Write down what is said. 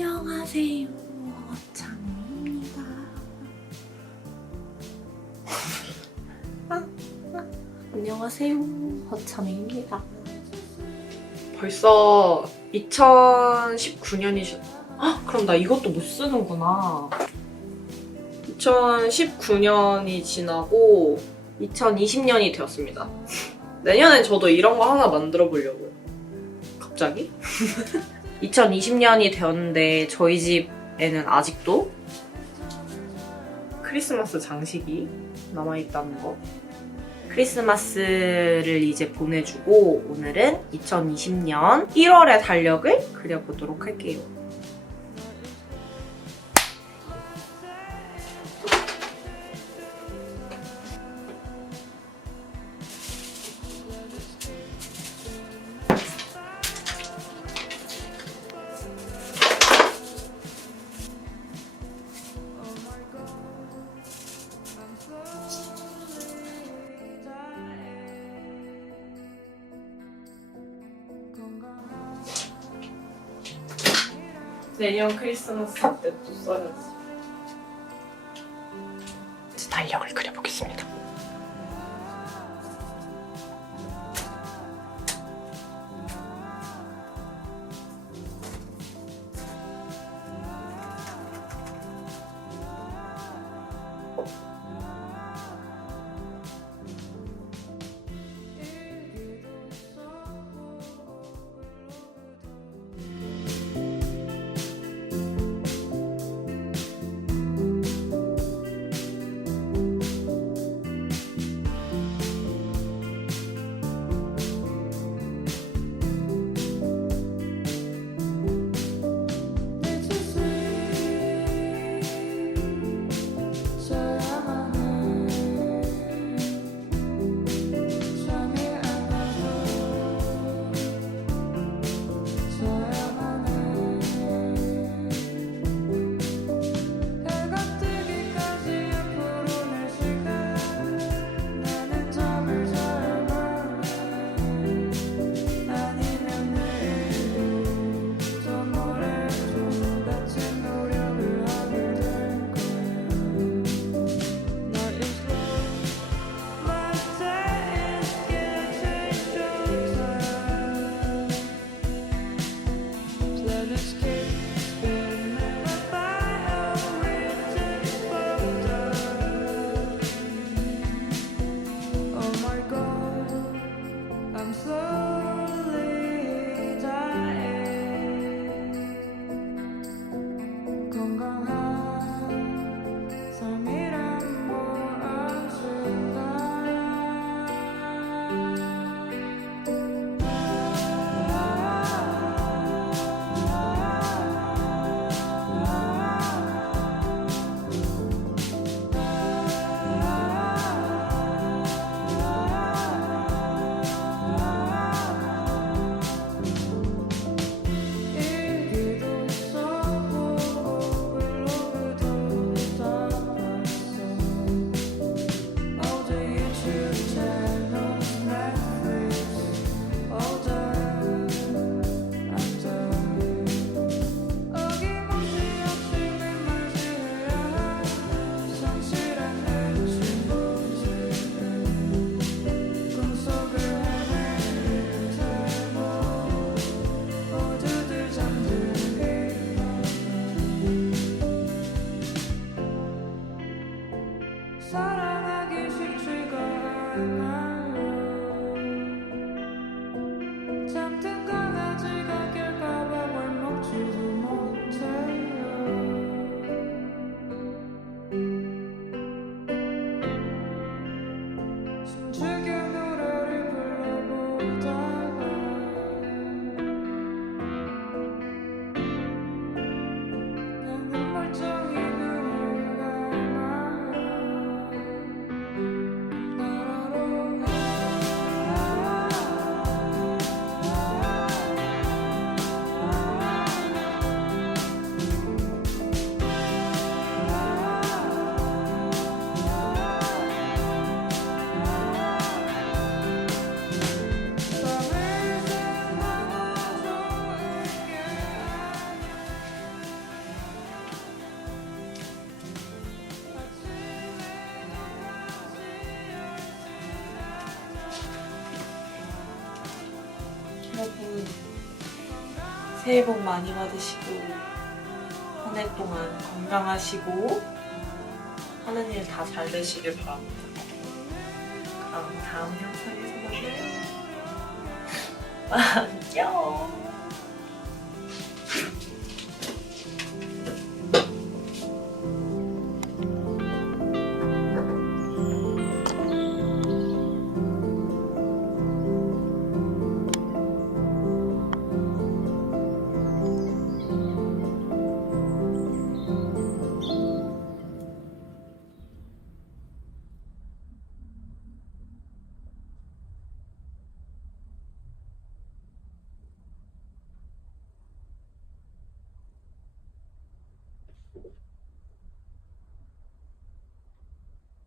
안녕하세요. 아, 아, 안녕하세요. 허참입니다. 벌써 2019년이셨... 그럼 나 이것도 못 쓰는구나. 2019년이 지나고 2020년이 되었습니다. 내년엔 저도 이런 거 하나 만들어 보려고요. 갑자기? 2020년이 되었는데 저희 집에는 아직도 크리스마스 장식이 남아있다는 거. 크리스마스를 이제 보내주고 오늘은 2020년 1월의 달력을 그려보도록 할게요. 내년 크리스마스 때 또 써야지. 달력을 그려보겠습니다. Jumped 여러분 새해 복 많이 받으시고 한 해 동안 건강하시고 하는 일 다 잘 되시길 바랍니다. 그럼 다음 영상에서 만나요. 안녕.